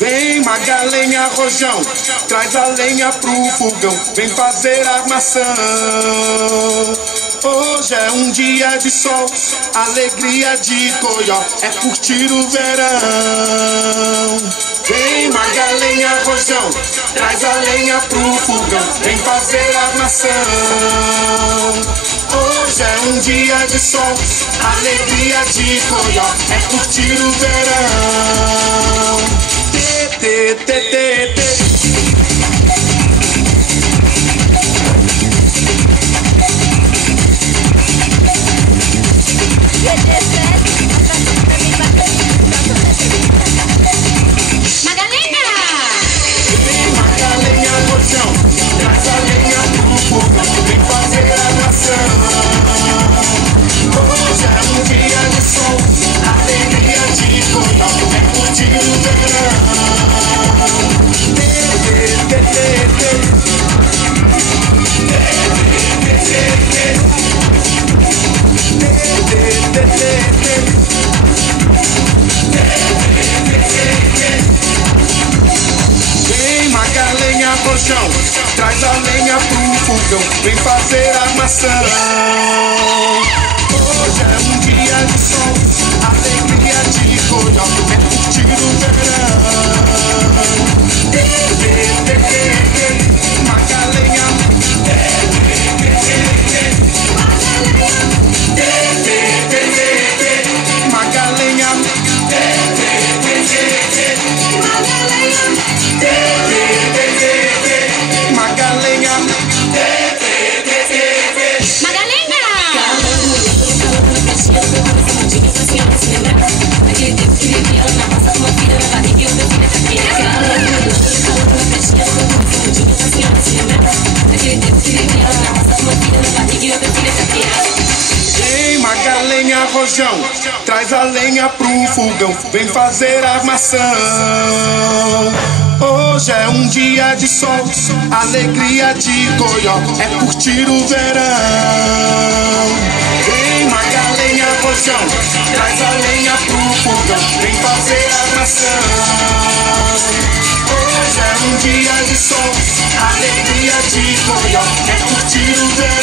Vem Magalenha Rojão, traz a lenha pro fogão, vem fazer armação. Hoje é um dia de sol, alegria de coió, é curtir o verão. Vem Magalenha Rojão, traz a lenha pro fogão, vem fazer armação. Hoje é um dia de sol, alegria de coió, é curtir o verão. Tê, tê, tê, tê, tê. Rojão, traz a lenha pro fogão, vem fazer armação. Hoje é um dia de sol, alegria de coió, é curtir o verão. Magalenha, Magalenha, Magalenha, Vem Magalenha Rojão, traz a lenha pro fogão, vem fazer armação. Hoje é um dia de sol, alegria de coió, é curtir o verão. Vem Magalenha Rojão, traz a lenha pro fogão, vem fazer armação. Hoje é um dia de sol, alegria de coió, é curtir o verão.